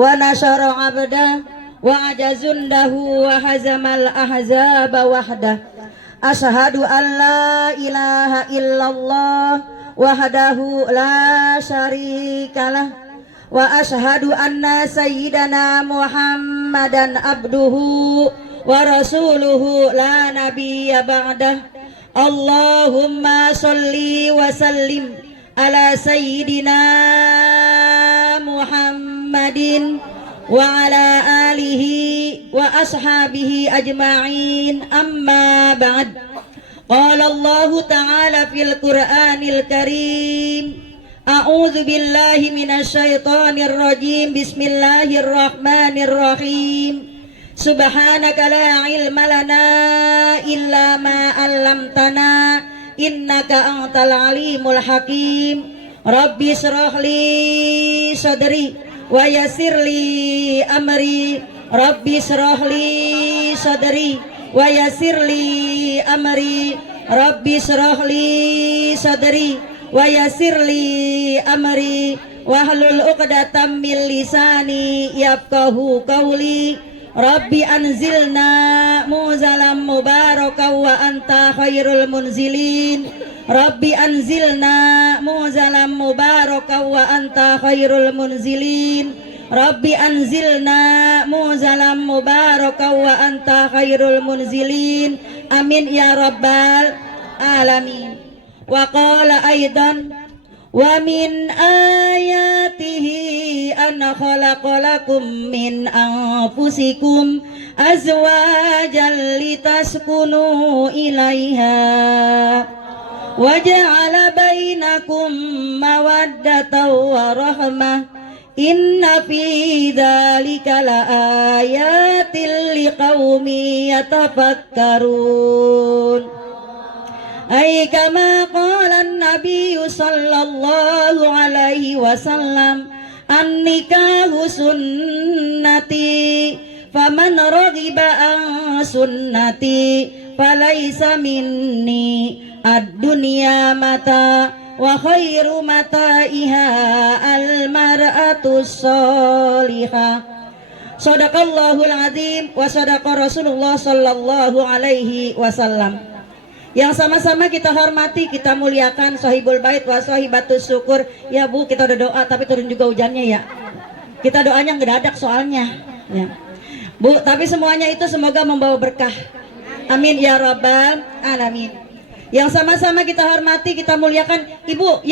wa nasara 'abdah wa ajazundahu wa hazamal ahzaba wahdah. Asyhadu an la ilaha illallah wahdahu la syarikalah wa asyhadu anna sayyidana Muhammadan abduhu wa rasuluhu la nabiyya ba'dah. Allahumma sholli wa sallim ala sayyidina Muhammadin wa ala alihi wa ashabihi ajma'in, amma ba'd. Qala Allah ta'ala fil Qur'anil Karim, a'udzu billahi minasyaitonir rajim, bismillahirrahmanirrahim. Subhanaka la ilma lana illa ma 'allamtana innaka antal alimul hakim. Rabbi shrah li sadri wa yassir li amri. Rabbi shrah li sadri wa yassir li amri. Rabbi shrah li sadri wa yassir li amri wahlul 'uqdatam min lisani yafqahu qawli. Rabbi anzilna muzalam mubarakan wa anta khairul munzilin. Rabbi anzilna muzalam mubarakan wa anta khairul munzilin. Rabbi anzilna muzalam mubarakan wa anta khairul munzilin. Amin ya rabbal alamin. Wa qala aidan wa min ayatihi an khalaqalakum min anfusikum azwajan litaskunu ilaiha wa ja'ala bainakum mawaddatan wa rahmah. Inna fi dzalika laayatil liqaumin yatafakkarun. Ay kama qala an-nabiy sallallahu alaihi wasallam, an-nikahu sunnati faman raghiba an sunnati falaysa minni. Ad-dunya mata wa khairu mata'iha al-mar'atu sholihah. Shadaqallahul azim wa sadaqa Rasulullah sallallahu alaihi wasallam. Yang sama-sama kita hormati, kita muliakan sahibul bait wa sahibatus syukur. Ya Bu, kita udah doa tapi turun juga hujannya ya. Kita doanya ngedadak soalnya ya. Bu, tapi semuanya itu semoga membawa berkah. Amin ya rabbal alamin. Yang sama-sama kita hormati, kita muliakan Ibu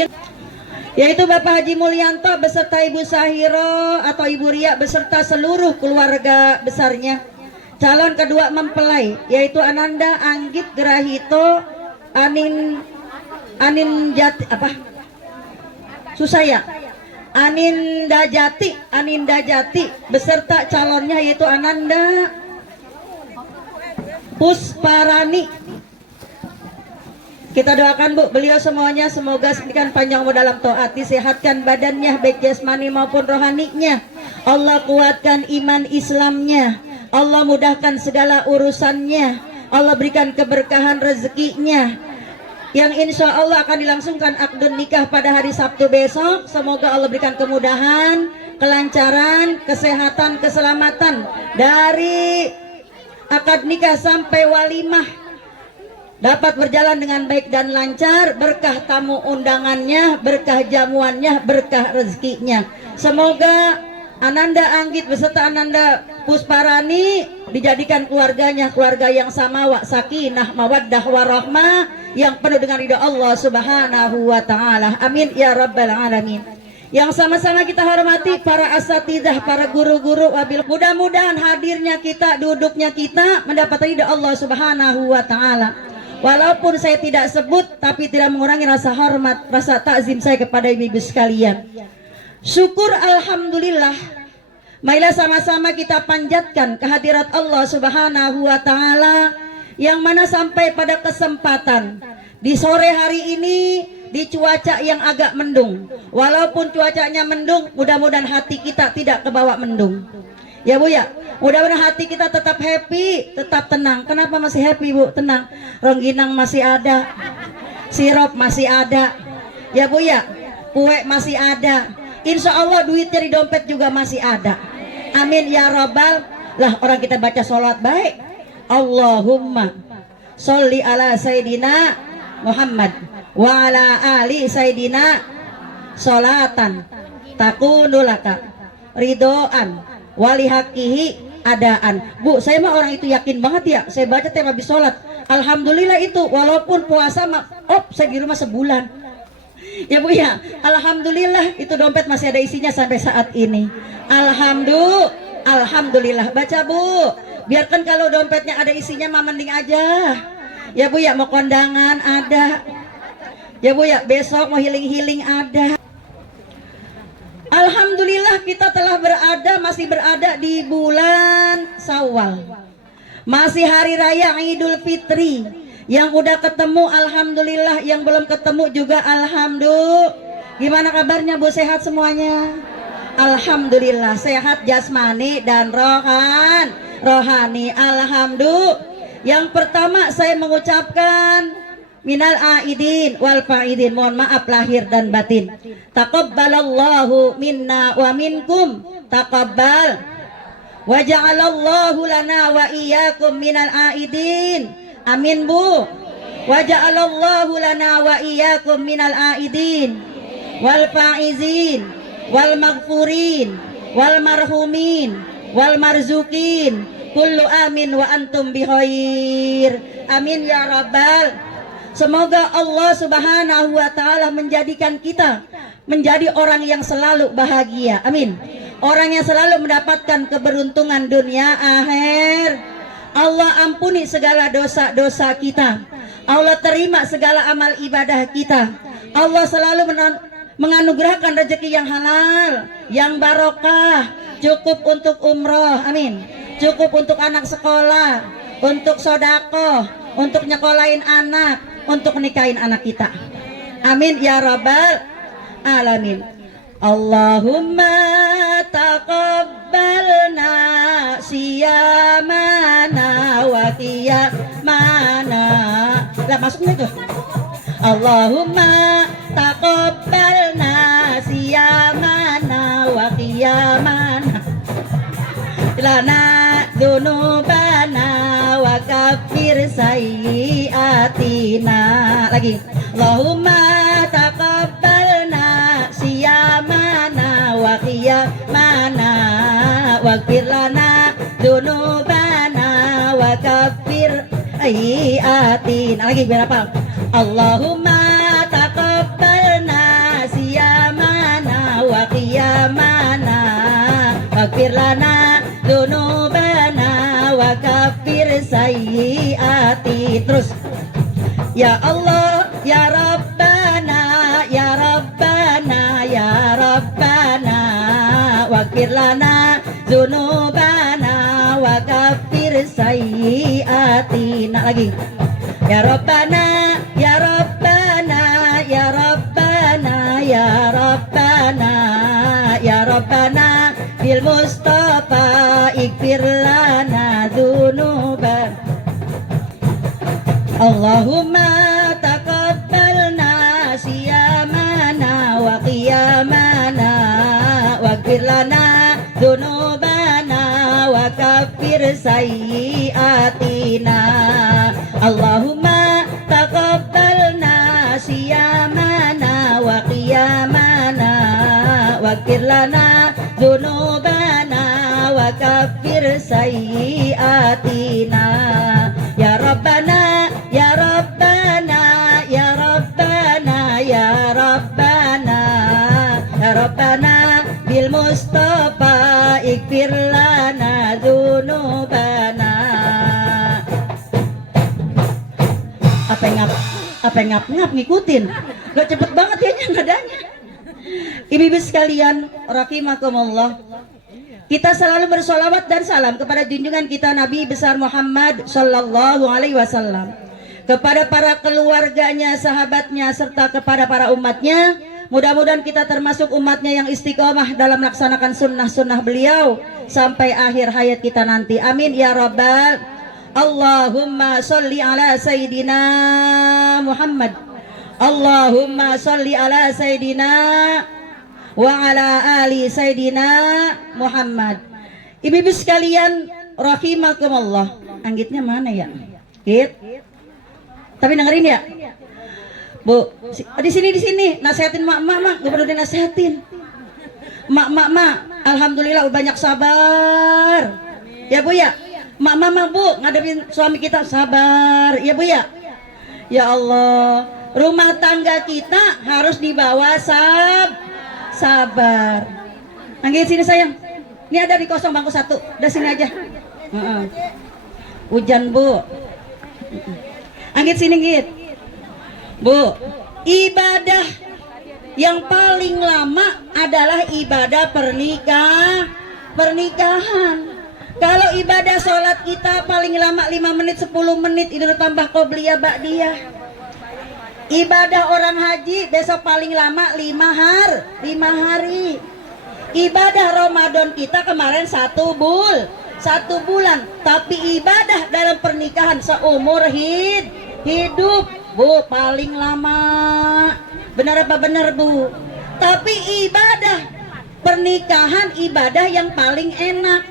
yaitu Bapak Haji Mulyanto beserta Ibu Sahiro atau Ibu Ria beserta seluruh keluarga besarnya. Calon kedua mempelai yaitu Ananda Anggit Grahito Anin Jati apa? Susah ya. Aninda Jati beserta calonnya yaitu Ananda Pusparani. Kita doakan Bu, beliau semuanya semoga diberikan panjang umur dalam taat, disehatkan badannya baik jasmani maupun rohaninya. Allah kuatkan iman Islamnya. Allah mudahkan segala urusannya. Allah berikan keberkahan rezekinya, yang insya Allah akan dilangsungkan akad nikah pada hari Sabtu besok. Semoga Allah berikan kemudahan, kelancaran, kesehatan, keselamatan dari akad nikah sampai walimah dapat berjalan dengan baik dan lancar. Berkah tamu undangannya, berkah jamuannya, berkah rezekinya. Semoga Ananda Anggit beserta Ananda Pusparani dijadikan keluarganya keluarga yang samawa, sakinah, mawaddah, warahmah, yang penuh dengan ridha Allah subhanahu wa ta'ala. Amin ya rabbal alamin. Yang sama-sama kita hormati para asatidzah, para guru-guru wabil. Mudah-mudahan hadirnya kita, duduknya kita mendapat ridha Allah subhanahu wa ta'ala. Walaupun saya tidak sebut, tapi tidak mengurangi rasa hormat, rasa takzim saya kepada ibu-ibu sekalian. Syukur alhamdulillah. Marilah sama-sama kita panjatkan kehadirat Allah subhanahu wa ta'ala, yang mana sampai pada kesempatan di sore hari ini di cuaca yang agak mendung. Walaupun cuacanya mendung, mudah-mudahan hati kita tidak kebawa mendung. Ya Bu ya, mudah-mudahan hati kita tetap happy, tetap tenang. Kenapa masih happy Bu? Tenang, rengginang masih ada, sirup masih ada. Ya Bu ya, kue masih ada. Insya Allah duitnya di dompet juga masih ada. Amin ya robbal. Lah orang kita baca sholat baik, Allahumma sholli ala Sayyidina Muhammad wa ala ali Sayyidina sholatan takunu laka ridhoan walihakihi adaan. Bu, saya mah orang itu yakin banget ya, saya baca tiap habis sholat alhamdulillah itu, walaupun puasa saya di rumah sebulan ya Bu ya, alhamdulillah itu dompet masih ada isinya sampai saat ini. Alhamdulillah. Baca Bu, biarkan kalau dompetnya ada isinya mah mending aja ya Bu ya. Mau kondangan ada ya Bu ya, besok mau healing ada. Alhamdulillah kita telah masih berada di bulan Syawal, masih hari raya Idul Fitri. Yang udah ketemu alhamdulillah, yang belum ketemu juga alhamdulillah. Gimana kabarnya Bu, sehat semuanya? Alhamdulillah sehat jasmani dan rohani. Alhamdulillah. Yang pertama saya mengucapkan minal aidin wal faidin, mohon maaf lahir dan batin. Taqabbalallahu minna wa minkum taqabbal wa ja'alallahu lana wa iyyakum minal aidin. Amin Bu. Wa ja'alallahu lana wa iyyakum minal aidin wal faizin wal maghfurin wal marhumin wal marzukin kullu amin wa antum bikhair. Amin ya rabbal. Semoga Allah subhanahu wa ta'ala menjadikan kita menjadi orang yang selalu bahagia. Amin. Orang yang selalu mendapatkan keberuntungan dunia akhir. Allah ampuni segala dosa-dosa kita. Allah terima segala amal ibadah kita. Allah selalu menganugerahkan rezeki yang halal, yang barokah, cukup untuk umroh, amin, cukup untuk anak sekolah, untuk sodako, untuk nyekolahin anak, untuk nikahin anak kita, amin ya rabbal alamin. Allahumma taqabbalna siyamana wa qiyamana. Lah masuknya tuh. Allahumma taqabbalna siyamana wa qiyamana lana dunubana wa kafir sayyiatina. Lagi. Allahumma taqabbalna siyamana wa qiyamana waghfir lana dunubana wa kafir sayyiatina. Lagi biar apa? Allahumma taqabbalna siyamana wa qiyamana waghfir lana dunubana wa kafir sayyiati. Terus ya Allah ya Rabbana ya Rabbana ya Rabbana waghfir lana dunubana wa kafir sayyiatina. Lagi ya Rabbana ya Rabbana ya Rabbana ya Rabbana ya Rabbana bil Mustafa ighfir lana dzunuban. Allahumma taqabbalna siyamana wa qiyamana waghfir lana dzunubana wa kafir sayyiatina. Allahumma taqabbalna siyamana wa qiyamana waghfir lana dzunubana wa kafir sayyiatina. Ya Rabbana ya Rabbana ya Rabbana ya Rabbana ya Rabbana bil Mustafa ighfir lana dzunubana. Apa ngap ngikutin lo cepet banget ya nadanya. Ibu-ibu sekalian rahimakumullah, kita selalu bersolawat dan salam kepada junjungan kita Nabi besar Muhammad Sallallahu Alaihi Wasallam, kepada para keluarganya, sahabatnya, serta kepada para umatnya. Mudah-mudahan kita termasuk umatnya yang istiqomah dalam melaksanakan sunnah-sunnah beliau sampai akhir hayat kita nanti. Amin ya rabbal. Allahumma sholli ala Sayyidina Muhammad. Allahumma sholli ala Sayyidina wa ala ali Sayyidina Muhammad. Ibu-ibu sekalian rahimakumullah. Anggitnya mana ya? Git. Tapi dengerin ya. Bu, di sini nasihatin mak, gak perlu dinasehatin. Mak, alhamdulillah banyak sabar. Ya Bu ya. Mak Bu, ngadepin suami kita sabar. Ya Bu ya. Ya Allah, rumah tangga kita harus dibawa sabar. Anggit sini sayang. Ini ada di kosong bangku 1. Udah sini aja. Hujan Bu. Anggit sini Git. Bu, ibadah yang paling lama adalah ibadah pernikahan. Kalau ibadah sholat kita paling lama 5 menit 10 menit itu tambah qobliyah ba'diyah. Ibadah orang haji besok paling lama 5 hari. Ibadah Ramadan kita kemarin 1 bulan, tapi ibadah dalam pernikahan seumur hidup Bu, paling lama. Benar apa benar Bu? Tapi ibadah pernikahan ibadah yang paling enak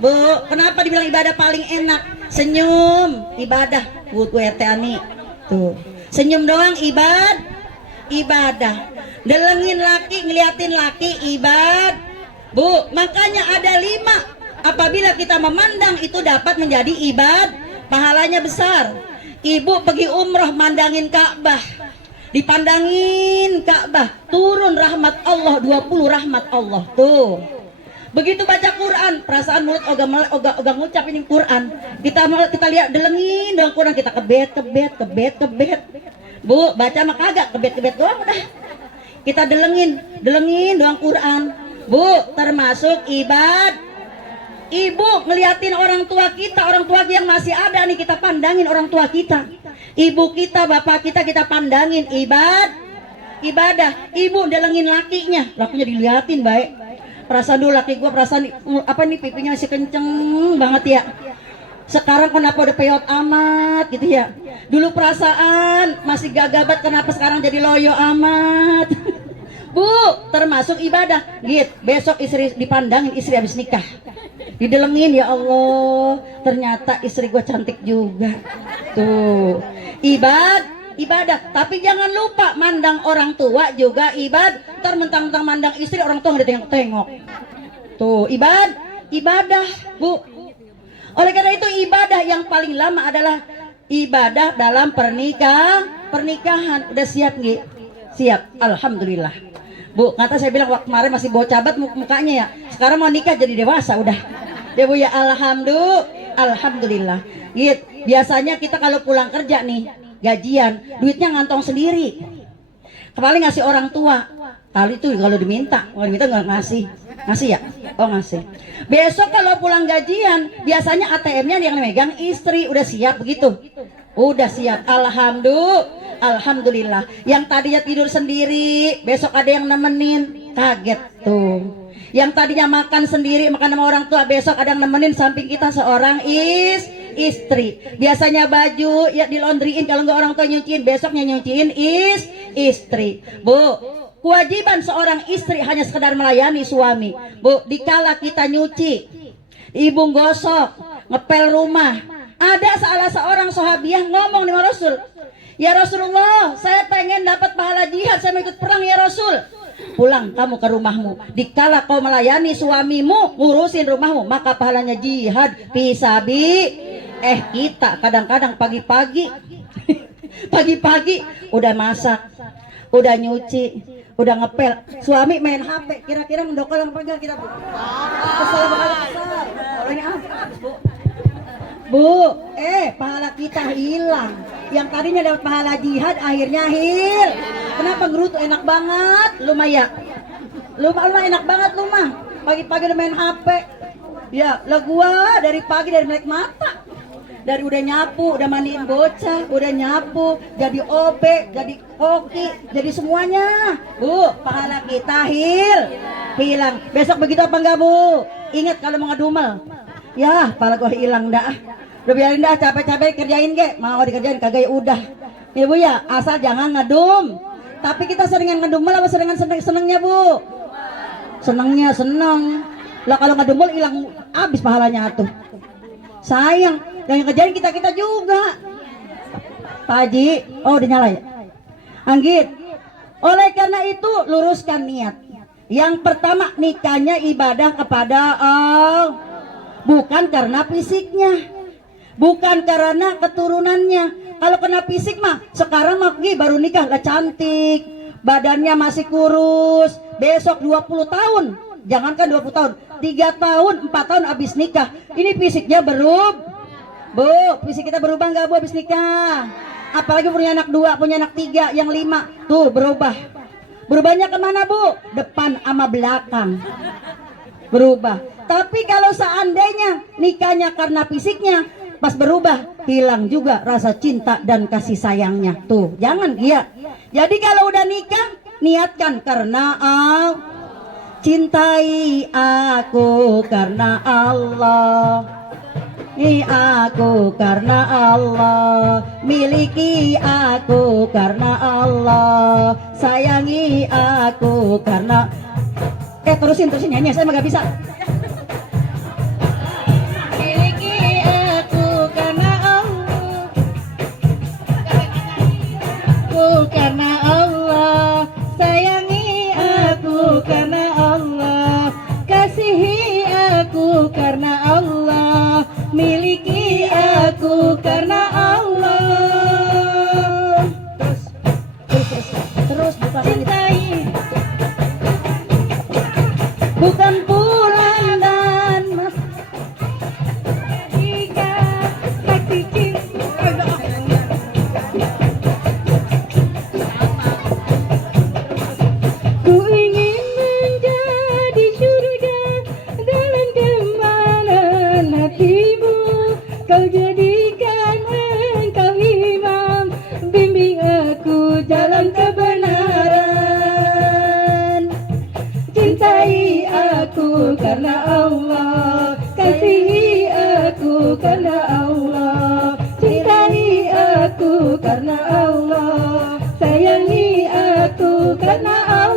Bu. Kenapa dibilang ibadah paling enak? Senyum ibadah Bu, ani tuh senyum doang ibadah. Delengin laki, ngeliatin laki ibadah Bu. Makanya ada 5. Apabila kita memandang itu dapat menjadi ibadah, pahalanya besar. Ibu pergi umroh mandangin Ka'bah, dipandangin Ka'bah, turun rahmat Allah, 20 rahmat Allah tuh. Begitu baca Quran, perasaan mulut ogah ngucap ini Quran. Kita lihat delengin dengan Quran, kita kebet. Bu, baca mah kagak, kebet doang udah. Kita delengin doang Quran. Bu, termasuk ibadah. Ibu ngeliatin orang tua kita yang masih ada nih, kita pandangin orang tua kita. Ibu kita, bapak kita pandangin ibadah. Ibu delengin lakinya diliatin baik. Perasaan dulu laki gua, perasaan apa nih pipinya masih kenceng banget ya. Sekarang kenapa udah peyot amat gitu ya. Dulu perasaan masih gagabat, kenapa sekarang jadi loyo amat. Bu, termasuk ibadah. Git, besok istri dipandangin, istri habis nikah. Didelengin, ya Allah, ternyata istri gue cantik juga. Tuh, ibadah. Tapi jangan lupa mandang orang tua juga ibadah. Ntar mentang-mentang mandang istri, orang tua nggak ditengok-tengok. Tuh, ibadah, Bu. Oleh karena itu ibadah yang paling lama adalah ibadah dalam pernikahan. Udah siap nggih? Siap, alhamdulillah. Bu, kata saya bilang waktu kemarin masih bocah banget mukanya ya. Sekarang mau nikah jadi dewasa udah. Ya Bu ya, alhamdulillah. Gitu. Biasanya kita kalau pulang kerja nih, gajian, duitnya ngantong sendiri. Paling ngasih orang tua. Kali itu kalau diminta nggak ngasih. Ngasih ya? Oh ngasih. Besok kalau pulang gajian, biasanya ATM-nya yang megang istri. Udah siap begitu? Udah siap, alhamdulillah. Yang tadinya tidur sendiri, besok ada yang nemenin, kaget tuh. Yang tadinya makan sendiri, makan sama orang tua, besok ada yang nemenin samping kita seorang istri. Biasanya baju ya dilondriin, kalau nggak orang tua nyuciin, besoknya nyuciin istri. Bu, kewajiban seorang istri hanya sekedar melayani suami. Bu, dikala kita nyuci, ibu gosok, ngepel rumah, ada salah seorang sahabiah ngomong sama Rasul, ya Rasulullah, saya pengen dapat pahala jihad, saya mau ikut perang ya Rasul. Pulang kamu ke rumahmu, dikala kau melayani suamimu, ngurusin rumahmu, maka pahalanya jihad fisabi. Kita kadang-kadang pagi-pagi udah masak, udah nyuci, udah ngepel, suami main HP, kira-kira mendokol yang pegang kita, Bu. Kesel banget. Kalau ini Bu, pahala kita hilang. Yang tadinya dapat pahala jihad akhirnya Kenapa gerutu enak banget lu Maya? Lu enak banget lu mah. Pagi-pagi udah main HP. Ya, lah gua dari pagi dari melek mata. Dari udah nyapu, udah mandiin bocah, udah nyapu, jadi OB, jadi koki, jadi semuanya. Bu, pahala kita hilang. Besok begitu apa enggak, Bu? Ingat kalau mau ngedumel. Ya, pahala gua hilang dah. Udah biarin dah, capek-capek kerjain ge. Mau dikerjain kagak ya udah. Ya Bu ya, asal jangan ngedum. Tapi kita seringan ngedumel apa seringan senengnya Bu? Seneng. Lah kalau ngedumul hilang habis pahalanya atuh. Sayang, yang kerjain kita juga. Pak Haji, oh udah nyala ya? Anggit. Oleh karena itu luruskan niat. Yang pertama nikahnya ibadah kepada Allah, bukan karena fisiknya, bukan karena keturunannya. Kalau kena fisik mah sekarang mah baru nikah lah cantik, badannya masih kurus, besok 20 tahun, jangankan 20 tahun, 3 tahun, 4 tahun habis nikah, ini fisiknya berubah. Bu, fisik kita berubah nggak Bu habis nikah? Apalagi punya anak 2, punya anak 3, yang 5, tuh berubah. Berubahnya kemana Bu? Depan sama belakang berubah. Tapi kalau seandainya nikahnya karena fisiknya, pas berubah hilang juga rasa cinta dan kasih sayangnya. Tuh jangan iya. Jadi kalau udah nikah niatkan karena Allah, cintai aku karena Allah, aku karena Allah, miliki aku karena Allah, sayangi aku karena terusin nyanyi, saya mah gak bisa. Miliki aku karena Allah, aku karena Allah, sayangi aku karena Allah, kasihi aku karena Allah, miliki aku karena Allah. Terus bukan cintai, bukan bulan dan mas. Jika saksi cinta, ku ingin menjadi surga dalam kemanan hatimu. Kau jadikan engkau imam, bimbing aku jalan kebenaran. Cintai aku karena Allah, kasihi aku karena Allah, cintai aku karena Allah, sayangi aku karena Allah.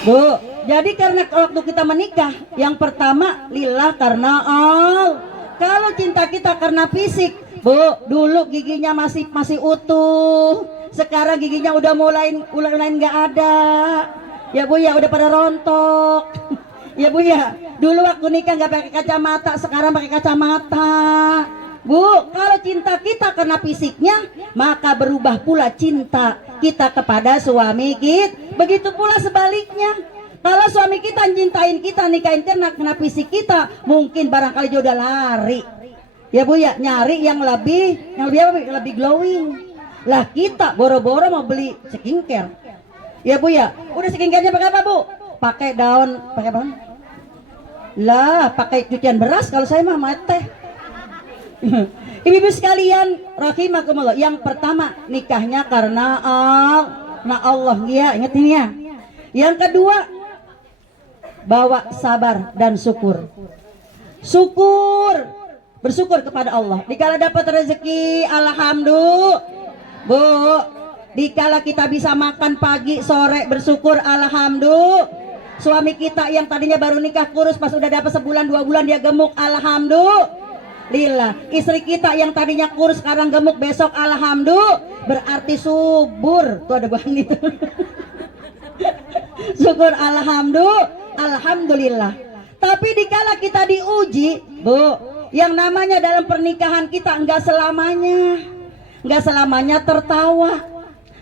Bu, jadi karena waktu kita menikah, yang pertama lillah karena Allah. Kalau cinta kita karena fisik, Bu, dulu giginya masih utuh, sekarang giginya udah mulai nggak ada. Ya Bu ya, udah pada rontok. Ya Bu ya, dulu waktu nikah nggak pakai kacamata, sekarang pakai kacamata. Bu, kalau cinta kita karena fisiknya, maka berubah pula cinta kita kepada suami kita. Begitu pula sebaliknya. Kalau suami kita cintain kita, nikahin karena fisik kita, mungkin barangkali dia udah lari. Ya Bu ya, nyari yang lebih glowing. Lah kita boro-boro mau beli skincare. Ya Bu ya, udah skincare-nya pakai apa Bu? Pakai daun, pakai apa? Lah, pakai cucian beras kalau saya mah teh. Ibu-ibu sekalian, rahimakumullah. Yang pertama nikahnya karena Allah, ya, ingat ini ya. Yang kedua, bawa sabar dan syukur. Bersyukur kepada Allah. Dikala dapat rezeki, alhamdulillah. Bu, dikala kita bisa makan pagi, sore, bersyukur, alhamdulillah. Suami kita yang tadinya baru nikah kurus, pas udah dapat sebulan 2 bulan dia gemuk, alhamdulillah. Istri kita yang tadinya kurus sekarang gemuk, besok alhamdulillah. Berarti subur. Tuh ada bahan itu. Syukur alhamdulillah. Tapi dikala kita diuji, Bu, yang namanya dalam pernikahan kita enggak selamanya tertawa,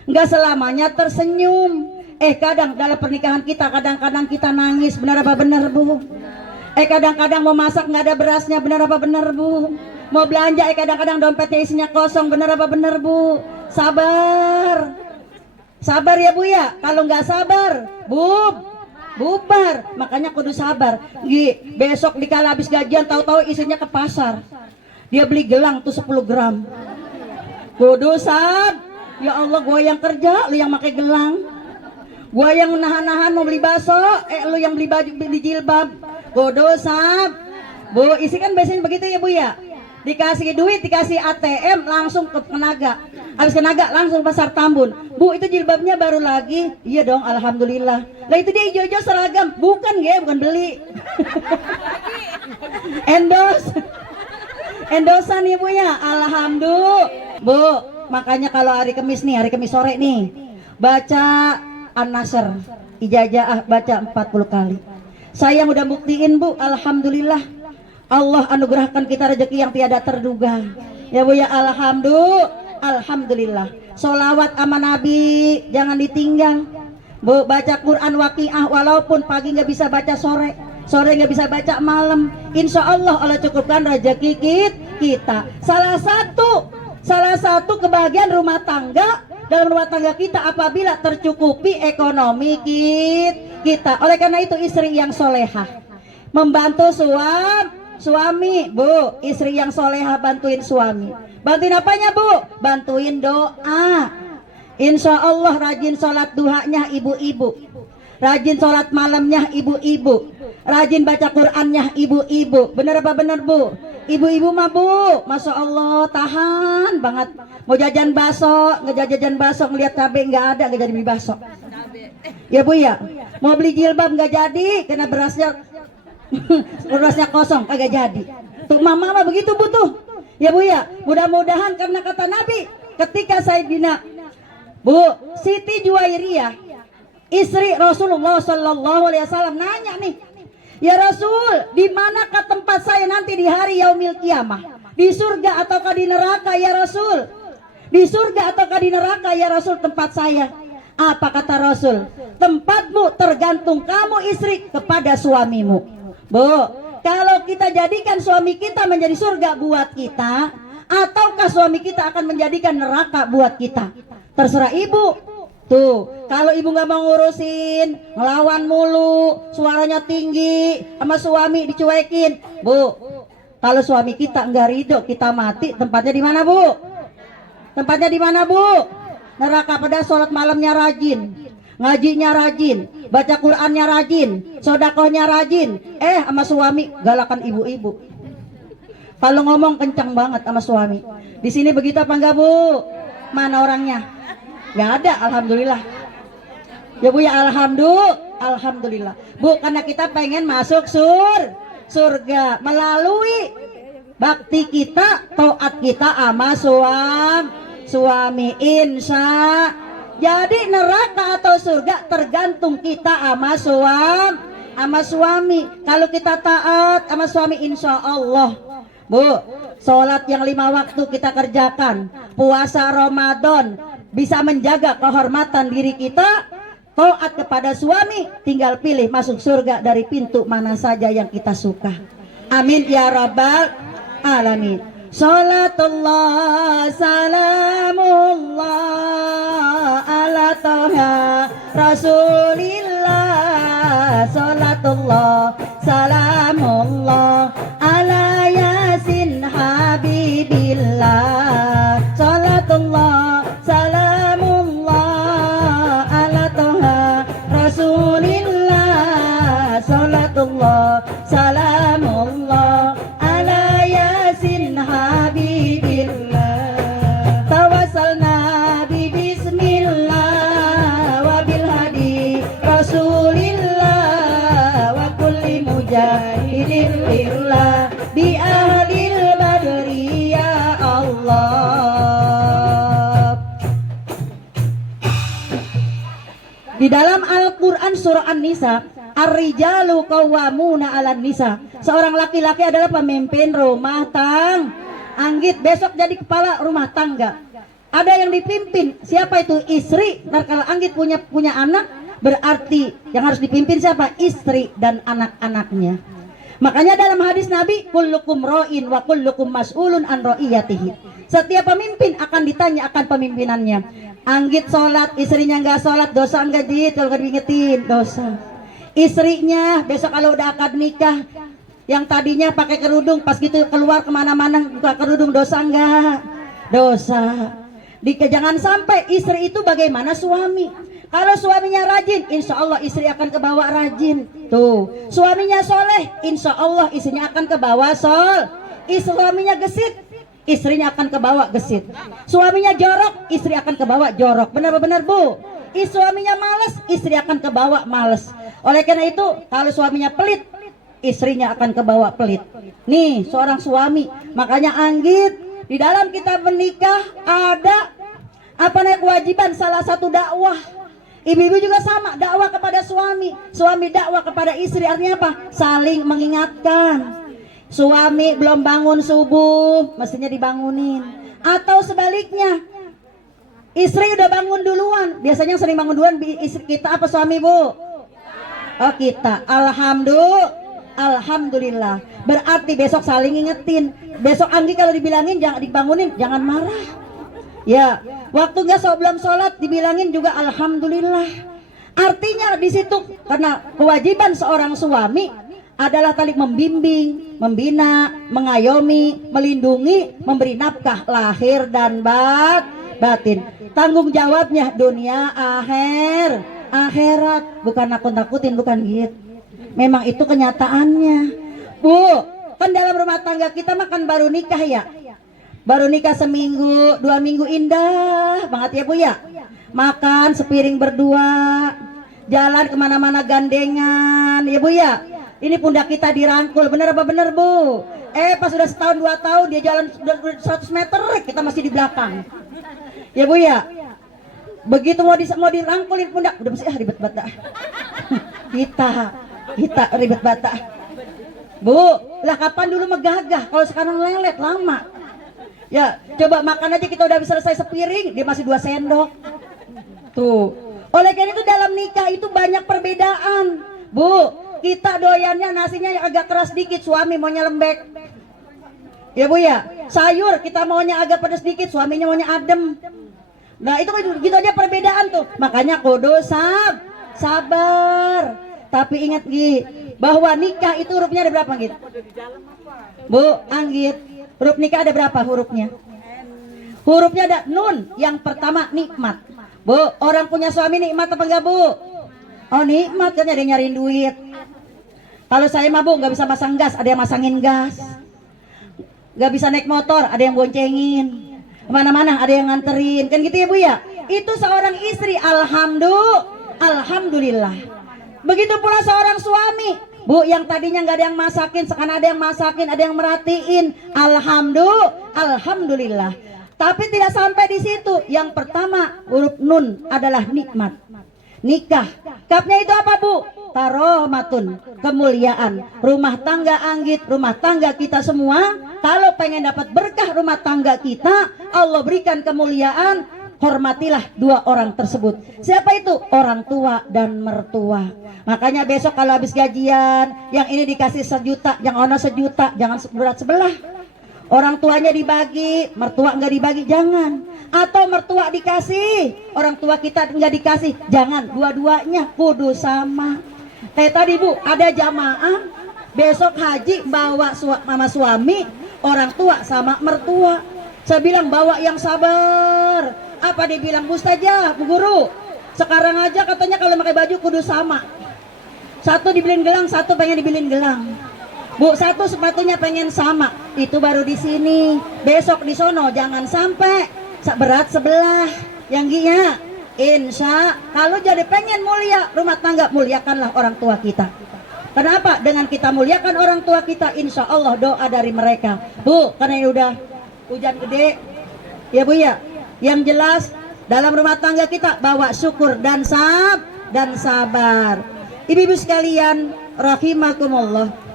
enggak selamanya tersenyum. Kadang dalam pernikahan kita kadang-kadang kita nangis, benar apa benar Bu? Kadang-kadang mau masak nggak ada berasnya, benar apa benar Bu? Mau belanja kadang-kadang dompetnya isinya kosong, benar apa benar Bu? Sabar ya Bu ya. Kalau nggak sabar, bubar. Makanya kudu sabar. Besok dikala habis gajian tahu-tahu isinya ke pasar, dia beli gelang tuh 10 gram. Kudu ya Allah, gua yang kerja, lu yang pakai gelang. Gua yang nahan-nahan mau beli bakso, lu yang beli baju, beli jilbab. Kudu Bu, isi kan biasanya begitu ya Bu ya. Dikasih duit, dikasih ATM langsung ke tenaga. Habis kenaga langsung pasar Tambun. Bu, itu jilbabnya baru lagi. Iya dong, alhamdulillah. Lah itu dia hijau-hijau seragam. Bukan bukan beli. Endosan ibunya, alhamdulillah. Bu, makanya kalau hari Kamis nih, hari Kamis sore nih, baca An-Nasr, ijazah baca 40 kali. Saya udah buktiin Bu, alhamdulillah. Allah anugerahkan kita rezeki yang tiada terduga. Ya Bu ya, alhamdulillah. Sholawat sama Nabi jangan ditinggal. Bu, baca Quran Waqiah walaupun pagi nggak bisa baca sore nggak bisa baca malam. Insya Allah Allah cukupkan rezeki kita. Salah satu kebahagiaan rumah tangga dalam rumah tangga kita apabila tercukupi ekonomi kita. Oleh karena itu istri yang solehah membantu suami. Bu, istri yang solehah bantuin suami. Bantuin apanya Bu? Bantuin doa. Insya Allah rajin sholat duhanya ibu-ibu, rajin sholat malamnya ibu-ibu, rajin baca Qurannya ibu-ibu. Bener apa bener Bu? Ibu-ibu mah Bu, Masya Allah tahan banget. Mau jajan bakso, ngejajan bakso ngeliat cabai nggak ada, nggak jadi beli bakso. Ya Bu ya. Mau beli jilbab nggak jadi, karena berasnya kosong, kagak jadi. Tuh mama mah begitu Bu tuh. Ya Bu ya. Mudah-mudahan karena kata Nabi, ketika Sayyidina Bu Siti Juwairiyah, istri Rasulullah Sallallahu Alaihi Wasallam nanya nih, ya Rasul, di manakah tempat saya nanti di hari yaumil kiamah? Di surga ataukah di neraka ya Rasul? Di surga ataukah di neraka ya Rasul tempat saya? Apa kata Rasul? Tempatmu tergantung kamu istri kepada suamimu. Bu, kalau kita jadikan suami kita menjadi surga buat kita, ataukah suami kita akan menjadikan neraka buat kita? Terserah ibu. Tuh, kalau ibu nggak mau ngurusin, ngelawan mulu, suaranya tinggi, sama suami dicuekin, Bu. Kalau suami kita nggak ridho, kita mati, tempatnya di mana Bu? Tempatnya di mana Bu? Neraka. Pada sholat malamnya rajin, ngajinya rajin, baca Qurannya rajin, sodakohnya rajin. Sama suami galakan ibu-ibu. Kalau ngomong kencang banget sama suami. Di sini begitu apa enggak Bu? Mana orangnya? Nggak ada, alhamdulillah. Ya Bu ya, alhamdulillah. Bu, karena kita pengen masuk surga melalui bakti kita, taat kita sama suami. Insya. Jadi neraka atau surga tergantung kita sama suami. Kalau kita taat sama suami, insya Allah. Bu, sholat yang 5 waktu kita kerjakan, puasa Ramadan, bisa menjaga kehormatan diri kita, taat kepada suami, tinggal pilih masuk surga dari pintu mana saja yang kita suka. Amin ya rabbal alamin. Salatullah salamullah ala toha rasulillah. Salatullah salamullah ala yasin habibillah. Salatullah salamullah ala toha rasulillah. Salatullah salamullah ala yasin habibillah. Tawassalna bi bismillah wa bil hadi rasulillah wa kulli mujahidin lillah bi ahlil badri ya Allah. Di dalam Al-Quran surah An-Nisa, ar-rijalu qawwamuna 'alan nisa. Seorang laki-laki adalah pemimpin rumah anggit, besok jadi kepala rumah tangga. Ada yang dipimpin, siapa itu? Istri. Nah, kalau anggit punya anak, berarti yang harus dipimpin siapa? Istri dan anak-anaknya. Makanya dalam hadis Nabi, kullukum ra'in wa kullukum mas'ulun an ra'iyatihi. Setiap pemimpin akan ditanya akan pemimpinannya. Anggit sholat, istrinya nggak sholat, dosa nggak dit? Kalau nggak diingetin, dosa. Istrinya besok kalau udah akad nikah, yang tadinya pakai kerudung, pas gitu keluar kemana-mana buka kerudung, dosa nggak? Dosa. Jangan sampai istri itu bagaimana suami. Kalau suaminya rajin, insya Allah istri akan kebawa rajin. Tuh, suaminya soleh, insya Allah istrinya akan kebawa Suaminya gesit, istrinya akan kebawa gesit. Suaminya jorok, istri akan kebawa jorok. Benar-benar Bu. Suaminya malas, istri akan kebawa malas. Oleh karena itu, kalau suaminya pelit, istrinya akan kebawa pelit. Nih, seorang suami, makanya Anggit, di dalam kita menikah ada apa namanya kewajiban, salah satu dakwah. Ibu-ibu juga sama, dakwah kepada suami, suami dakwah kepada istri. Artinya apa? Saling mengingatkan. Suami belum bangun subuh, mestinya dibangunin. Atau sebaliknya, istri udah bangun duluan. Biasanya yang sering bangun duluan istri kita apa suami Bu? Oh kita. Alhamdulillah. Berarti besok saling ingetin. Besok Anggi kalau dibilangin jangan dibangunin, jangan marah. Ya, waktu nggak sebelum sholat dibilangin juga alhamdulillah. Artinya di situ karena kewajiban seorang suami adalah tali membimbing, membina, mengayomi, melindungi, memberi nafkah lahir dan batin. Tanggung jawabnya dunia akhirat, bukan nakut-nakutin, bukan gitu. Memang itu kenyataannya. Bu, kan dalam rumah tangga kita makan baru nikah ya. Baru nikah seminggu, 2 minggu indah banget ya Bu ya. Makan sepiring berdua, jalan kemana-mana gandengan ya Bu ya. Ini pundak kita dirangkul, bener apa bener Bu? Pas sudah setahun 2 tahun dia jalan 100 meter, kita masih di belakang. Ya Bu ya. Begitu mau dirangkulin pundak, udah mesti ribet banget. kita ribet banget. Bu, lah kapan dulu megagah? Kalau sekarang lelet lama. Ya, coba makan aja kita udah bisa selesai sepiring, dia masih 2 sendok. Tuh. Oleh karena itu dalam nikah itu banyak perbedaan. Bu, kita doyannya nasinya yang agak keras dikit, suami maunya lembek. Ya Bu ya, sayur kita maunya agak pedas dikit, suaminya maunya adem. Nah itu gitu aja perbedaan tuh. Makanya kudu sabar. Tapi ingat Gi, bahwa nikah itu hurufnya ada berapa Git? Bu, Anggit, huruf nikah ada berapa hurufnya? Hurufnya ada nun, yang pertama nikmat. Bu, orang punya suami nikmat apa enggak Bu? Oh nikmat, kan ada yang nyariin duit. Kalau saya mah Bu nggak bisa masang gas, ada yang masangin gas. Nggak bisa naik motor, ada yang boncengin. Kemana-mana ada yang nganterin, kan gitu ya Bu ya. Itu seorang istri, alhamdulillah. Begitu pula seorang suami, Bu, yang tadinya nggak ada yang masakin, sekarang ada yang masakin, ada yang merhatiin. Alhamdulillah. Tapi tidak sampai di situ. Yang pertama huruf nun adalah nikmat. Nikah, kapnya itu apa Bu? Karomatun, kemuliaan. Rumah tangga Anggit, rumah tangga kita semua, kalau pengen dapat berkah rumah tangga kita, Allah berikan kemuliaan, hormatilah 2 orang tersebut. Siapa itu? Orang tua dan mertua. Makanya besok kalau habis gajian, yang ini dikasih 1 juta, yang ono 1 juta, jangan berat sebelah. Orang tuanya dibagi, mertua nggak dibagi, jangan. Atau mertua dikasih, orang tua kita nggak dikasih, jangan. Dua-duanya kudu sama. Kayak tadi Bu, ada jamaah besok haji bawa mama suami, orang tua sama mertua. Saya bilang bawa yang sabar. Apa dia bilang? Bu Ustazah, Bu Guru, sekarang aja katanya kalau pakai baju kudu sama. Satu dibeliin gelang, satu pengen dibeliin gelang. Bu, satu sepatunya pengen sama. Itu baru di sini. Besok di sono jangan sampai berat sebelah. Yang Gia, insya kalau jadi pengen mulia rumah tangga, muliakanlah orang tua kita. Kenapa? Dengan kita muliakan orang tua kita, insya Allah doa dari mereka. Bu, karena ini udah hujan gede, ya Bu ya. Yang jelas dalam rumah tangga kita bawa syukur dan sabar. Ibu-ibu sekalian rahimakumullah.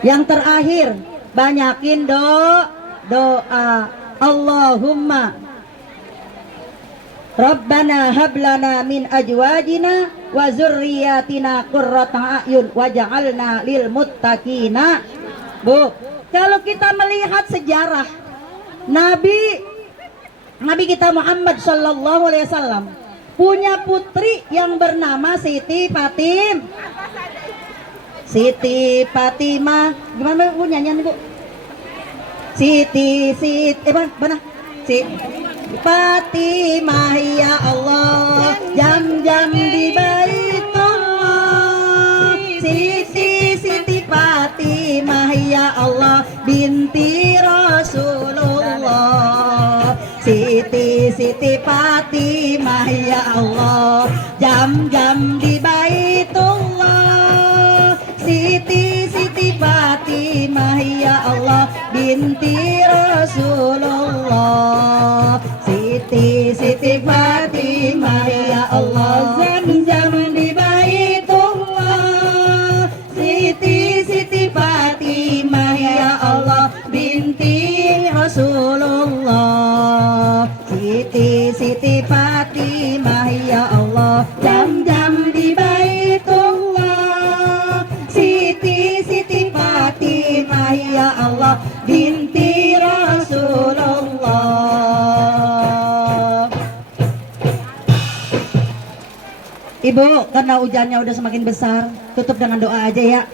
Yang terakhir, banyakin doa. Allahumma Rabbana hablana min ajwajina wa zurriyatina qurrata a'yun waj'alna lil muttaqina. Bu, kalau kita melihat sejarah Nabi kita Muhammad sallallahu alaihi wasallam punya putri yang bernama Siti Fatimah. Gimana Bu nyanyian Bu? Siti mana? Fatimah ya Allah, jam-jam di Baitullah. Siti Fatimah ya Allah, binti jam-jam di Baitullah, Siti Fatimah ya Allah binti Rasulullah, Siti Fatimah ya Allah. Jam-jam di Baitullah, Siti Fatimah ya Allah binti Rasulullah, Siti Fatimah ya Allah. Jam-jam di Baitullah, Siti Fatimah ya Allah binti Rasulullah. Ibu, karena hujannya udah semakin besar, tutup dengan doa aja ya.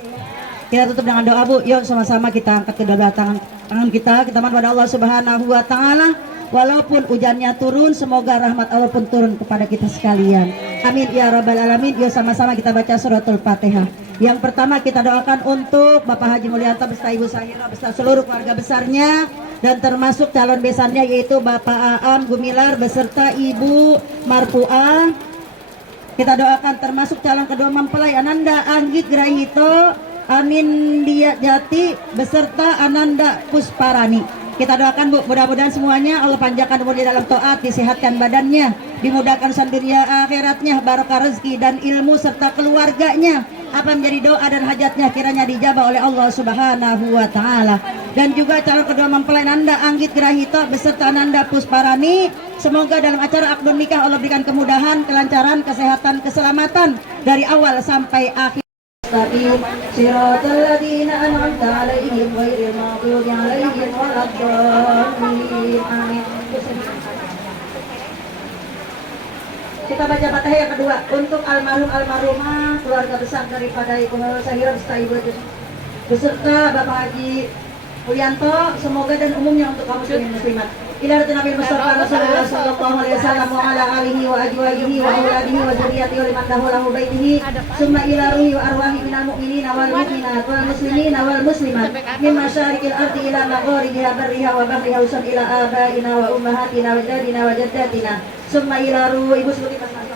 Kita tutup dengan doa, Bu. Yuk sama-sama kita angkat kedua tangan kita mohon pada Allah Subhanahu wa taala. Walaupun hujannya turun, semoga rahmat Allah pun turun kepada kita sekalian. Amin ya rabbal alamin. Yuk sama-sama kita baca suratul Fatihah. Yang pertama kita doakan untuk Bapak Haji Mulyanto beserta Ibu Sahira beserta seluruh keluarga besarnya, dan termasuk calon besannya yaitu Bapak Aam Gumilar beserta Ibu Marpuah. Kita doakan termasuk calon kedua mempelai Ananda Anggit Grahito Amin Dia Jati beserta Ananda Pusparani. Kita doakan Bu, mudah-mudahan semuanya Allah panjangkan umur di dalam taat, disehatkan badannya, dimudahkan sanduria akhiratnya, barokah rezeki dan ilmu serta keluarganya. Apa menjadi doa dan hajatnya kiranya dijabah oleh Allah Subhanahu wa taala. Dan juga calon kedua mempelai Nanda Anggit Grahito beserta Nanda Pusparani, semoga dalam acara akad nikah Allah berikan kemudahan, kelancaran, kesehatan, keselamatan dari awal sampai akhir. Siratal ladzina an'amta 'alaihim ghairil maghdubi 'alaihim waladdallin. Amin. Kita baca Fatihah yang kedua untuk almarhumah keluarga besar daripada Ibu Sahira beserta Ibu beserta Bapak Haji Mulyanto, semoga dan umumnya untuk kaum muslimin muslimat. Ila Nabi Mustafa Rasulullah sallallahu alaihi wasallam wa ala alihi wa azwajihi wa auladihi wa dzurriyyatihi wa liman dahulahu baitihi summa ila ruhi wa arwahi minal mu'minina wal mu'minat wal muslimina wal muslimat min masyariqil ardi ila magharibiha barriha wa bahriha usul ila abaina wa ummahatina wa jadina wa jaddatina summa ila ruhi Ibu sebutin mas-mas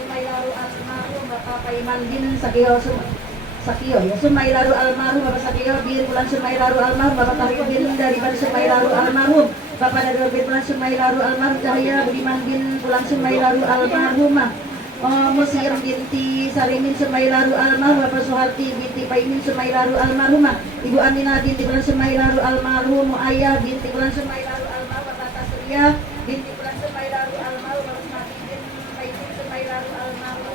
summa ila ruhi almarhum Bapak Paiman bin Sakio ya, Sumailaru almarhum Bapak Sakio bin Bulan Sumailaru almarhum Bapak Tarik bin daripada Sumailaru almarhum Bapak dari bin Bulan Sumailaru almarhum Cahaya Budiman bin Bulan Sumailaru almarhumah Musir binti Salimin Sumailaru almarhum Bapak Suharti binti Paimin Sumailaru almarhumah Ibu Aminah binti Bulan Sumailaru almarhum Ayah binti Bulan Sumailaru almarhum Bapak Tasria binti Bulan Sumailaru almarhum Bapak Suharti bin Paimin Sumailaru almarhum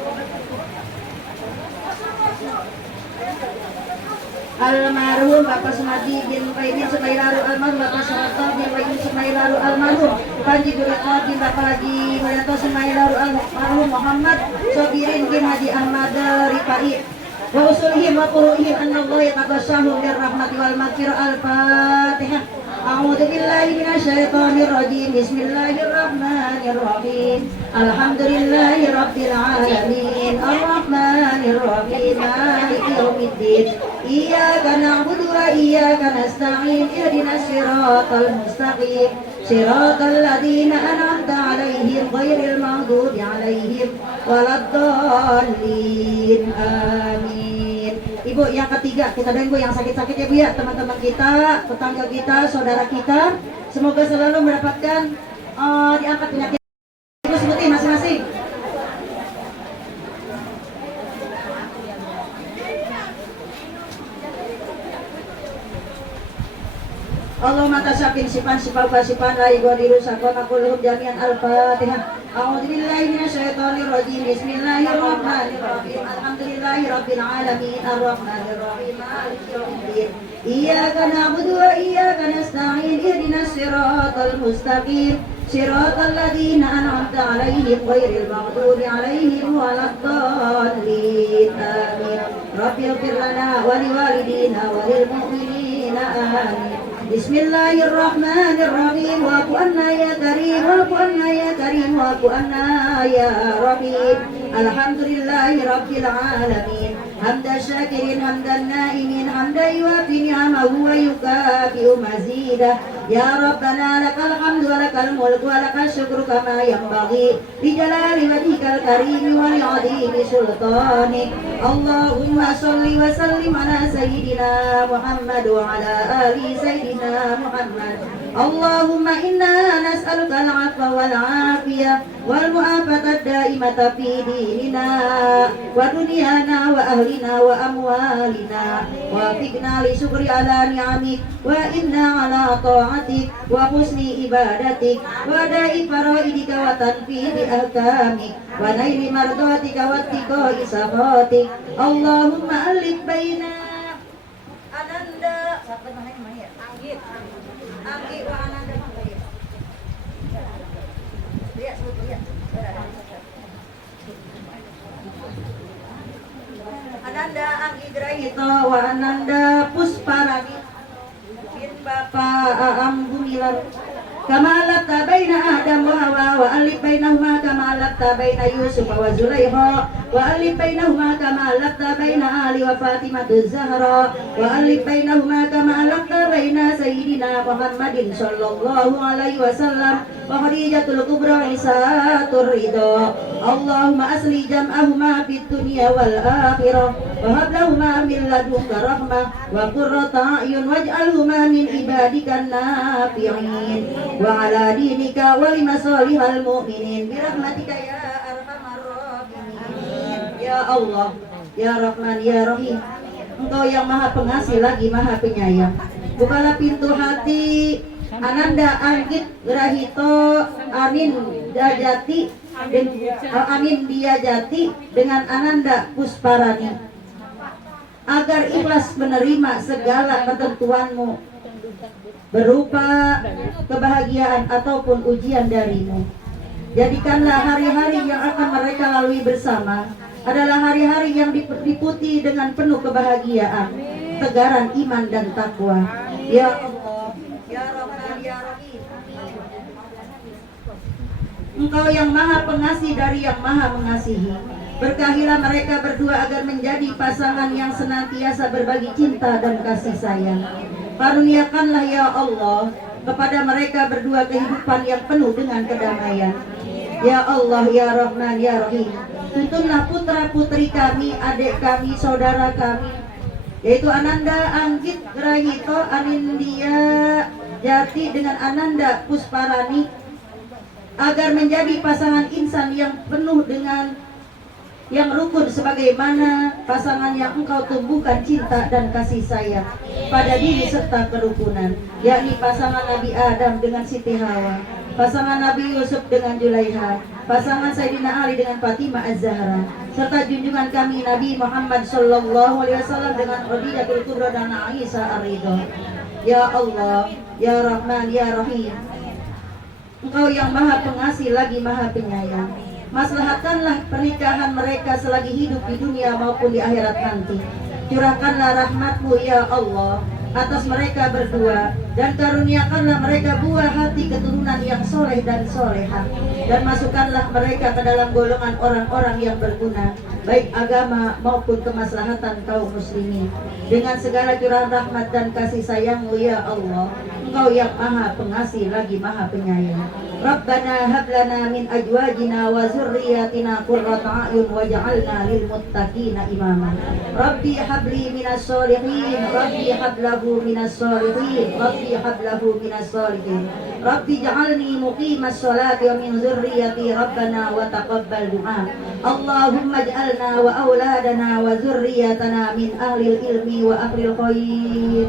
almarhum Bapak Sumadi bin Paimin Sumailaru almarhum Bapak Soeharto bin Paimin Sumailaru almarhum Panji Gurito bin Bapak Haji Mulyanto Sumailaru almarhum Muhammad Sobirin bin Haji Ahmad Rifai wa usulihim wa quluhim annallaha yataghassahu birrahmati wal maghfirah. Al-Fatihah. A'udzu billahi minasyaitonir rajim. Bismillahirrahmanirrahim. Alhamdulillahi rabbil alamin. Arrahmanir rahim. Maliki yaumiddin. Iyyaka na'budu wa iyyaka nasta'in. Ihdinas siratal mustaqim. Siratal ladzina an'amta 'alaihim ghairil maghdubi 'alaihim waladdallin. Amin. Ibu yang ketiga, kita doain Bu yang sakit-sakit ya Bu ya, teman-teman kita, tetangga kita, saudara kita, semoga selalu mendapatkan diangkat penyakit. Ibu sebutin masing-masing. Allahumma tasyakin sifan sifan la yughadiru saqama kulluhum jami'an. Al-Fatihah. A'udzu billahi minasyaitonir rajim. Bismillahirrahmanirrahim. Alhamdulillahi rabbil alamin. Arrahmanir rahim. Maliki yaumiddin. Iyyaka na'budu wa iyyaka nasta'in. Ihdinas siratal mustaqim. Siratal ladzina an'amta 'alaihim ghairil maghdubi 'alaihim waladdallin. Amin. Rabbighfir lana wa liwalidina wa lil mu'minina. Amin. Bismillahirrahmanirrahim. Wa'fu anna ya karim, wa'fu anna ya karim, wa'fu anna ya rahim. Alhamdulillahi Rabbil Alamin. Hamdan syakirin, hamdan naimin, hamdan yuafi ni'amahu wa yukafi'u mazidah. Ya Rabbana lakal hamdu wa lakal mulku wa lakal syukru kama yanbaghi li jalali wajhikal karim wa li 'azimi sultanik. Allahumma shalli wa sallim ala sayyidina Muhammad wa ala ali sayyidina Muhammad. Allahumma inna nas'aluka al-'afwa wal 'afiyah wal mu'afatad da'imata fi dinina wa dunyana wa ahlina wa amwalina wa fiqna li syukri ala ni'amik wa inna ala ta'atik wa husni ibadatik wa da'i faraidika wa tanfidhi ahkamik wa naili mardatika wa tiqai sakhatik. Allahumma alif baina ananda Anggi wa ananda Ananda Anggi Grahito wa Ananda Pusparani bin Bapak Aam Gumilar kama alaqta baina Adam wa Hawa wa alif bainahuma kama alaqta baina Yusuf wa Zulaikha wa alif bainahuma kama alaqta baina Ali wa Fatimah az-Zahra wa alif bainahuma kama alaqta baina Sayyidina Muhammadin sallallahu alaihi wasallam wa Khadijatul Kubra Isatur Ridha. Allahumma asli jam'ahuma fid dunya wal akhirah wa hab lahuma min ladunka rahmah wa qurrata a'yun waj'alhuma min ibadikan nafi'in wa ala dinika wa limasalihal mu'minin birahmatika ya arhamar rahimin. Ya Allah, ya Rahman, ya Rahim, Engkau yang maha pengasih lagi maha penyayang. Bukalah pintu hati Ananda Anggit Grahito Anin Dajati Anin Diajati dengan Ananda Pusparani agar ikhlas menerima segala ketentuanmu berupa kebahagiaan ataupun ujian darimu. Jadikanlah hari-hari yang akan mereka lalui bersama adalah hari-hari yang diputi dengan penuh kebahagiaan, ketegaran iman dan takwa. Ya Allah, ya Rahman, ya Rahim, Engkau yang maha pengasih dari yang maha mengasihi. Berkahilah mereka berdua agar menjadi pasangan yang senantiasa berbagi cinta dan kasih sayang. Karuniakanlah ya Allah kepada mereka berdua kehidupan yang penuh dengan kedamaian. Ya Allah, ya Rahman, ya Rahim, tuntunlah putra putri kami, adik kami, saudara kami, yaitu Ananda Anggit Grahito Anindya Jati dengan Ananda Pusparani agar menjadi pasangan insan yang penuh dengan yang rukun sebagaimana pasangan yang engkau tumbuhkan cinta dan kasih sayang pada diri serta kerukunan, yakni pasangan Nabi Adam dengan Siti Hawa, pasangan Nabi Yusuf dengan Julaiha, pasangan Sayyidina Ali dengan Fatimah Az-Zahra, serta junjungan kami Nabi Muhammad sallallahu alaihi wasallam dengan Khadijatul Kubra dan Aisyah Ar-Ridha. Ya Allah, ya Rahman, ya Rahim, Engkau yang maha pengasih lagi maha penyayang. Maslahatkanlah pernikahan mereka selagi hidup di dunia maupun di akhirat nanti. Curahkanlah rahmat-Mu ya Allah atas mereka berdua, dan karuniakanlah mereka buah hati keturunan yang soleh dan solehah, dan masukkanlah mereka ke dalam golongan orang-orang yang berguna baik agama maupun kemaslahatan kaum muslimin dengan segala curahan rahmat dan kasih sayang-Mu ya Allah. Engkau yang maha pengasih lagi maha penyayang. Rabbana hab lana min azwajina wa zurriyyatina qurrata a'yun waj'alna lil muttaqina imama. Rabbi habli minas sholihin, Rabbi hab lahu minas sholihin, Rabbi hab lahu minas sholihin. Rabbi ja'alni muqimas sholati wa min zurriyyati Rabbana wa taqabbal du'a. Allahumma ij'alna wa auladana wa zurriyyatana min ahlil ilmi wa ahlil khair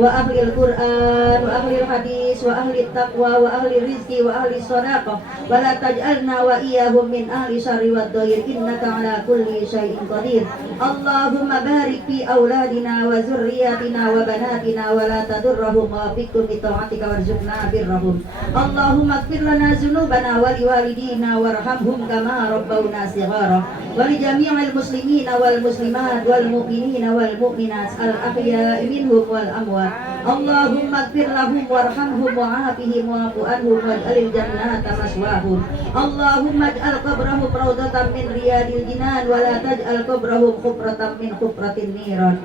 wa ahlil Qur'an wa ahlil hadis wa ahlil taqwa wa ahlil rizki wa ahlil sadaqah wa la taj'alna wa iyahum min ahli syarri wad dhair innaka ala kulli syai'in qadir. Allahumma barik fi auladina wa zurriyatina wa banatina wa la tadurrahum wa fikum bi ta'atika warzuqna birrahum. Allahumma ighfir lana dzunubana wa liwalidina warhamhum kama rabbawna shighara wa li jami'il muslimina wal muslimat wal mu'minina wal mu'minat al ahya'i minhum wal amwat Allahumma ighfir lahum warhamhum wa'afihim wa'fu anhum waj'alil jannata maswahum. Allahumma ij'al qabrahum rawdatan min riyadil jinan wa la taj'al qabrahum khufratan min khufratin niran.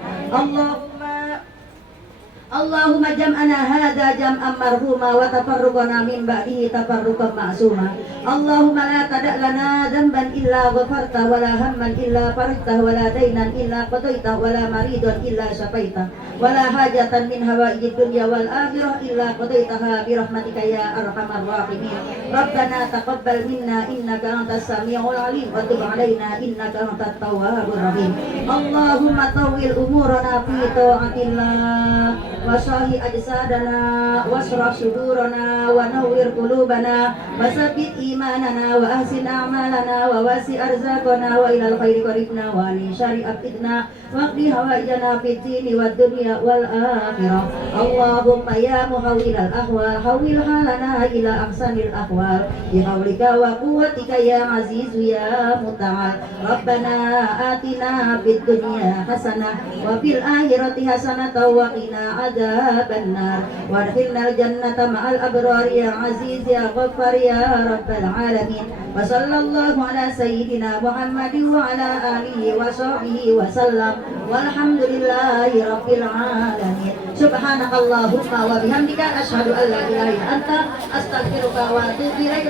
Allahumma jam'ana hadha jam'an marhuma wa tafarruqana min ba'dihi tafarruqan ma'suma. Allahumma la tada' lana dhanban illa ghafarta wa la hamman illa farajta wa la daynan illa qadaita wa la maridan illa syafaita wa la hajatan min hawaijid dunya wal akhirah illa qadaitaha bi rahmatika ya arhamar rahimin. Rabbana taqabbal minna innaka antas samiul alim wa tub alaina innaka antat tawwabur rahim. Allahumma tawwil umurana fi ta'atillah wasahi ajsadana wasrah sudurana wa nawwir qulubana wasabbit imanana wa ahsin a'malana wa wasi arzaqana wa ilal khairi qaribna wa li syari afidna wa qdi hawaijana fid dini wad dunya wal akhirah. Allahumma ya muhawwilal ahwal hawwil halana ila ahsanil ahwal bi haulika wa quwwatika ya azizu ya muta'al. Rabbana atina fid dunya hasanah wa fil akhirati hasanah wa qina adzabannar wa adkhilnal jannata ma'al abrar ya aziz ya ghaffar ya rabbal alamin. Wa sallallahu ala sayyidina Muhammadin wa ala alihi wa sahbihi wa sallam walhamdulillahi rabbil alamin. Subhanakallahumma wa bihamdika asyhadu an la ilaha illa anta astaghfiruka wa atubu ilaik.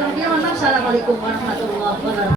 Assalamualaikum warahmatullahi wabarakatuh.